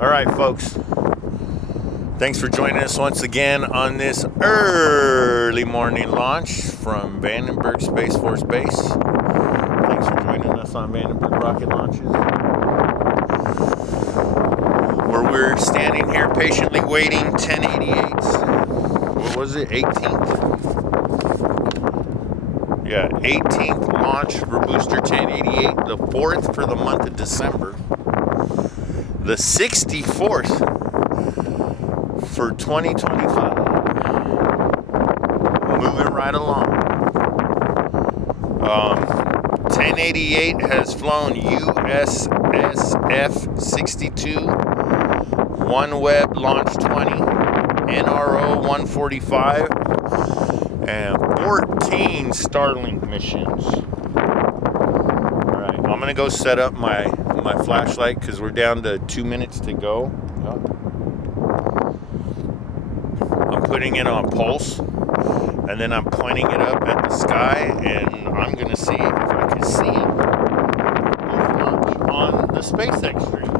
All right, folks. Thanks for joining us once again on this early morning launch from Vandenberg Space Force Base. Thanks for joining us on Vandenberg rocket launches, where we're standing here patiently waiting 1088s. What was it? 18th? Yeah, 18th launch for booster 1088, the 4th for the month of December, the 64th for 2025. Moving right along. 1088 has flown USSF 62, OneWeb Launch 20, NRO 145, and 14 Starlink missions. Alright, I'm gonna go set up my flashlight because we're down to 2 minutes to go. I'm putting it on pulse, and then I'm pointing it up at the sky, and I'm gonna see if I can see it on the SpaceX stream.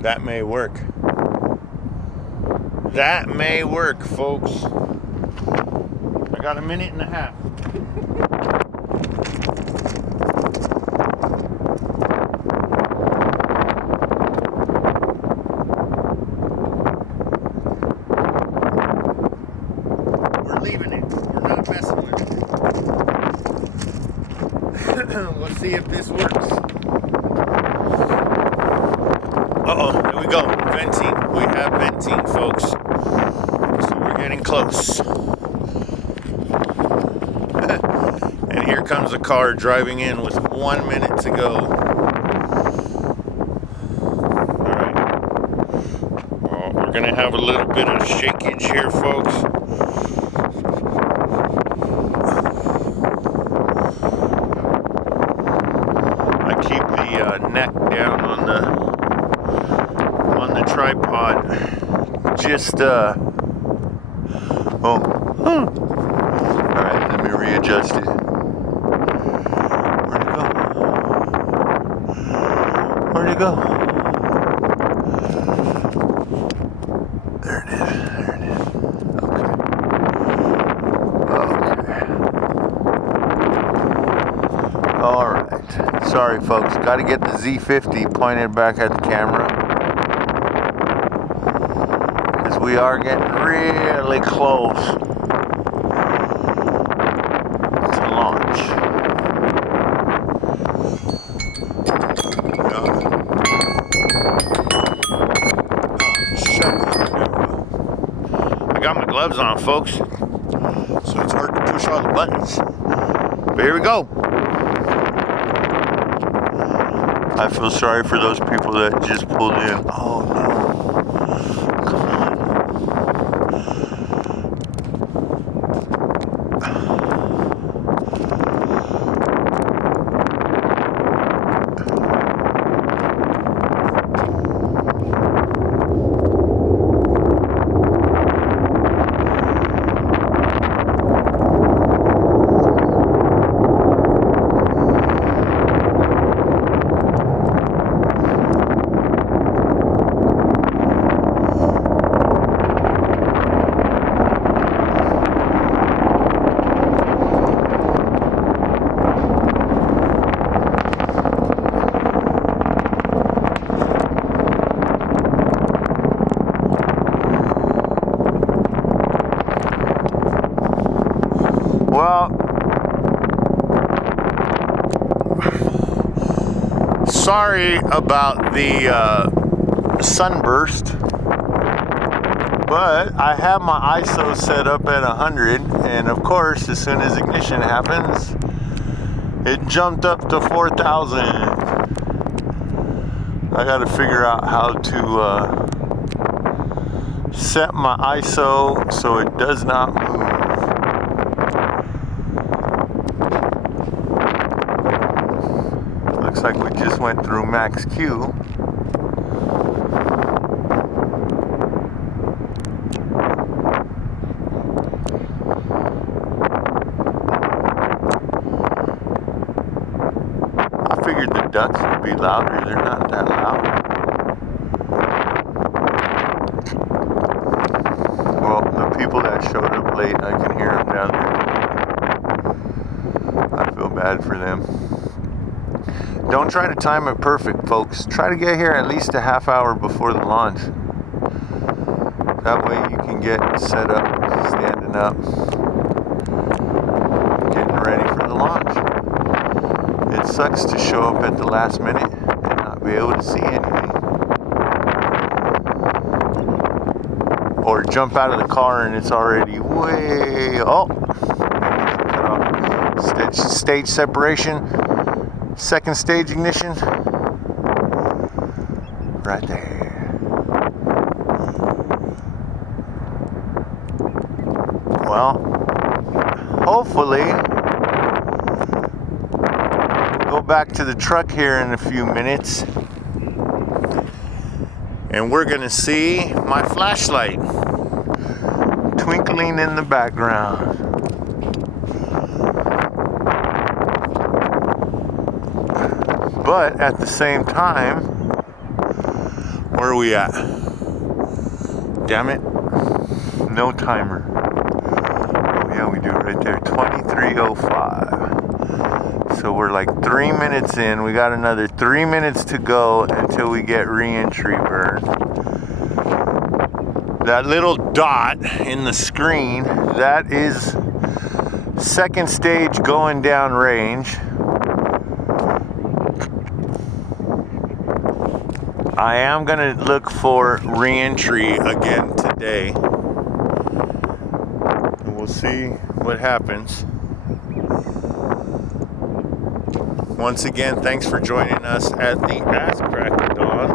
That may work. That may work, folks. I got a minute and a half. We're leaving it. We're not messing with it. Let's see if this works. Uh-oh, here we go. Venting. We have venting, folks. So we're getting close. And here comes a car driving in with 1 minute to go. Alright. Well, we're going to have a little bit of shakeage here, folks. I keep the neck down on the tripod, just alright, let me readjust it. Where'd it go? There it is. Okay. Alright, sorry folks, gotta get the Z50 pointed back at the camera. We are getting really close to launch. I got my gloves on, folks, so it's hard to push all the buttons. But here we go. I feel sorry for those people that just pulled in. Oh no. Well, sorry about the sunburst, but I have my ISO set up at 100, and of course, as soon as ignition happens, it jumped up to 4,000. I got to figure out how to set my ISO so it does not move. Looks like we just went through max Q. I figured the ducks would be louder. They're not that loud. Well, the people that showed up late, I can hear them down there. I feel bad for them. Don't try to time it perfect, folks. Try to get here at least a half hour before the launch. That way you can get set up, standing up, getting ready for the launch. It sucks to show up at the last minute and not be able to see anything. Or jump out of the car and it's already way... Oh! Cut off. Stage separation. Second stage ignition. Right there. Well, hopefully... go back to the truck here in a few minutes and we're gonna see my flashlight twinkling in the background. But at the same time, where are we at? Damn it, no timer. Oh yeah, we do right there, 23:05. So we're like 3 minutes in. We got another 3 minutes to go until we get reentry burn. That little dot in the screen, that is second stage going down range. I am gonna look for reentry again today. And we'll see what happens. Once again, thanks for joining us at the Ass Crack of Dawn.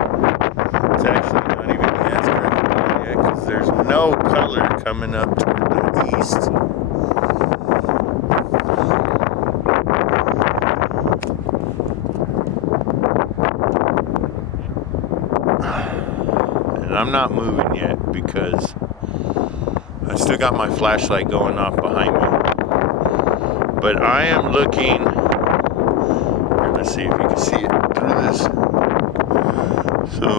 It's actually not even the Ass Crack of Dawn yet because there's no color coming up toward the east. And I'm not moving yet because I still got my flashlight going off behind me. But I am looking... Let's see if you can see it through this. So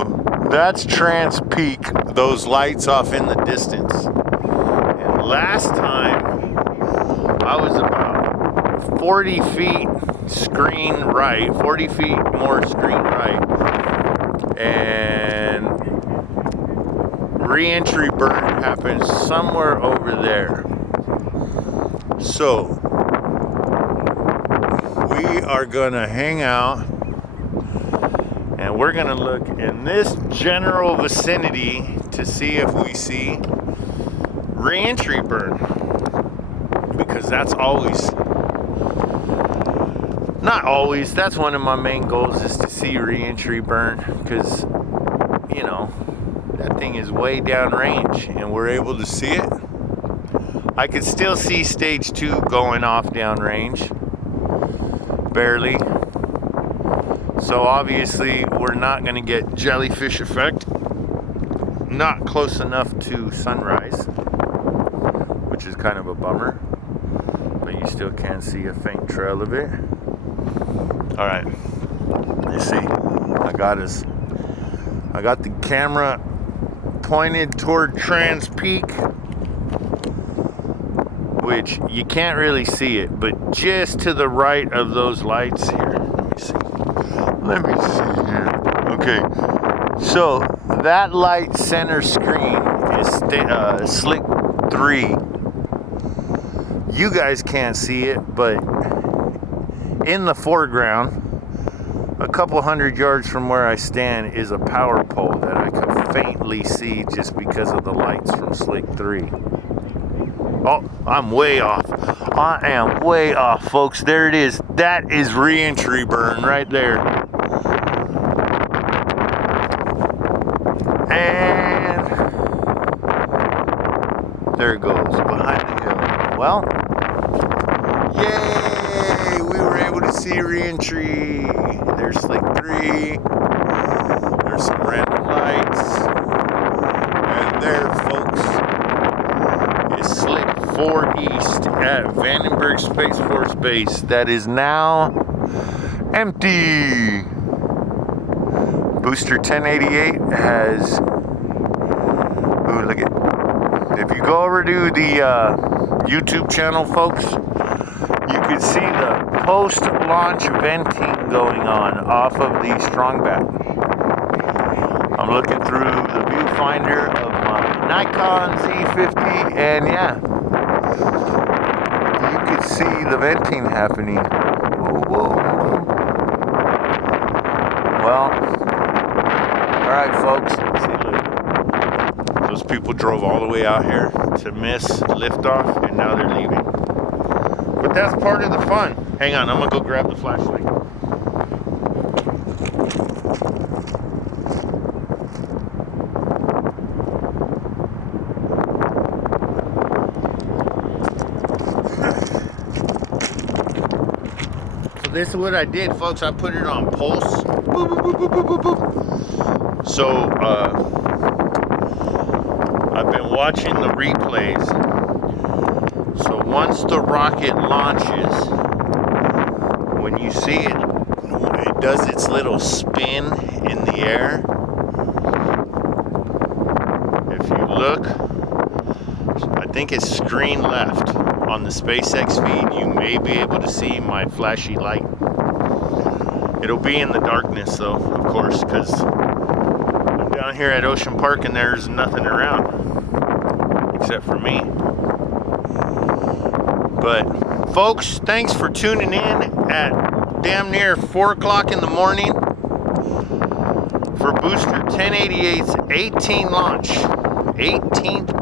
that's Trans Peak, those lights off in the distance. And last time I was about 40 feet screen right, 40 feet more screen right, and re-entry burn happened somewhere over there. So we are gonna hang out and we're gonna look in this general vicinity to see if we see re-entry burn, because that's always, not always, that's one of my main goals, is to see re-entry burn, because you know that thing is way down range and we're able to see it. I could still see stage 2 going off down range, barely. So obviously we're not going to get jellyfish effect, not close enough to sunrise, which is kind of a bummer, but you still can see a faint trail of it. All right, you see, I got the camera pointed toward Trans Peak, which you can't really see it, but just to the right of those lights here. Let me see here. Okay, so that light center screen is Slick 3. You guys can't see it, but in the foreground, a couple hundred yards from where I stand, is a power pole that I can faintly see just because of the lights from Slick 3. Oh, I'm way off. I am way off, folks. There it is. That is re-entry burn right there. And there it goes, behind the hill. Well, yay! We were able to see reentry. There's Slick 3. There's some random lights. And there, folks, is Slick 4 East at Vandenberg Space Force Base. That is now empty. Booster 1088 has, ooh, look at, if you go over to the YouTube channel, folks, you can see the post-launch venting going on off of the strongback. I'm looking through the viewfinder of my Nikon Z50, and yeah, you can see the venting happening. Whoa, whoa, whoa. Well, alright folks, see, look, those people drove all the way out here to miss liftoff, and now they're leaving. But that's part of the fun. Hang on, I'm gonna go grab the flashlight. So this is what I did, folks. I put it on pulse. Boop, boop, boop, boop, boop, boop. So I've been watching the replays. So once the rocket launches, when you see it, it does its little spin in the air. If you look, I think it's screen left on the SpaceX feed, you may be able to see my flashy light. It'll be in the darkness though, of course, because I'm down here at Ocean Park and there's nothing around except for me. But folks, thanks for tuning in at damn near 4 o'clock in the morning for Booster 1088's 18th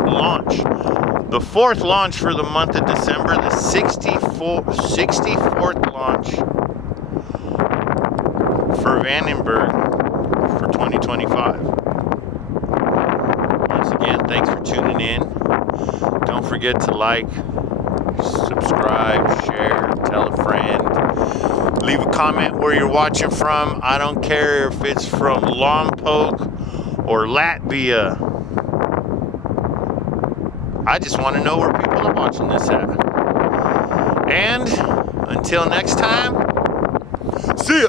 launch. The 4th launch for the month of December, the 64th launch for Vandenberg for 2025. Once again, thanks for tuning in. Don't forget to like, subscribe, share, tell a friend. Leave a comment where you're watching from. I don't care if it's from Lompoc or Latvia. I just want to know where people are watching this at. And until next time, see ya.